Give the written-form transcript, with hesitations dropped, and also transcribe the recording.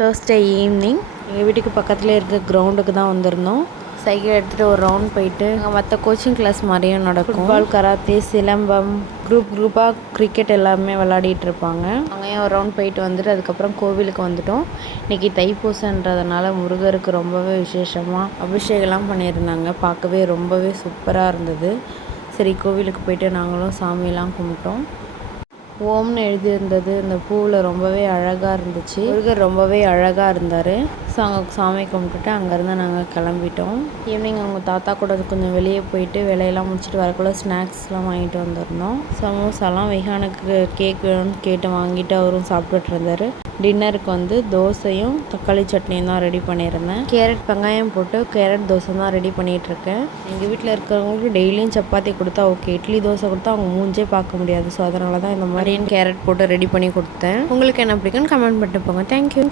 Thursday evening எங்கள் வீட்டுக்கு பக்கத்தில் இருக்க கிரவுண்டுக்கு தான் வந்திருந்தோம். சைக்கிள் எடுத்துகிட்டு ஒரு ரவுண்ட் போயிட்டு அங்கே மற்ற கோச்சிங் கிளாஸ் மாதிரியும் நடக்கும். ஃபுட்பால், கராத்தே, சிலம்பம், குரூப்பாக கிரிக்கெட் எல்லாமே விளையாடிட்டு இருப்பாங்க. அங்கேயும் ஒரு ரவுண்ட் போயிட்டு வந்துட்டு அதுக்கப்புறம் கோவிலுக்கு வந்துட்டோம். இன்றைக்கி தைப்பூசன்றதுனால முருகருக்கு ரொம்பவே விசேஷமாக அபிஷேகம்லாம் பண்ணியிருந்தாங்க. பார்க்கவே ரொம்பவே சூப்பராக இருந்தது. சரி, கோவிலுக்கு போயிட்டு நாங்களும் சாமியெல்லாம் கும்பிட்டோம். ஓம்னு எழுதியிருந்தது இந்த பூவில் ரொம்பவே அழகாக இருந்துச்சு. முருகர் ரொம்பவே அழகாக இருந்தார். ஸோ அங்கே சாமி கும்பிட்டுட்டு அங்கேருந்து நாங்கள் கிளம்பிட்டோம். ஈவினிங் அவங்க தாத்தா கூட கொஞ்சம் வெளியே போயிட்டு வேலையெல்லாம் முடிச்சுட்டு வரக்குள்ள ஸ்நாக்ஸ்லாம் வாங்கிட்டு வந்திருந்தோம். சமோசாலாம் விஹானுக்கு கேக் வேணும்னு கேட்டு வாங்கிட்டு அவரும் சாப்பிட்டுட்டு இருந்தார். டின்னருக்கு தோசையும் தக்காளி சட்னியும் தான் ரெடி பண்ணியிருந்தேன். கேரட் வெங்காயம் போட்டு கேரட் தோசை தான் ரெடி பண்ணிகிட்ருக்கேன். எங்கள் வீட்டில் இருக்கிறவங்களுக்கு டெய்லியும் சப்பாத்தி கொடுத்தா ஓகே, இட்லி தோசை கொடுத்தா அவங்க மூஞ்சே பார்க்க முடியாது. ஸோ அதனால தான் இந்த மாதிரி கேரட் போட்டு ரெடி பண்ணி கொடுத்தேன். உங்களுக்கு என்ன பிடிக்குன்னு கமெண்ட் பண்ணிட்டு போங்க. தேங்க்யூ.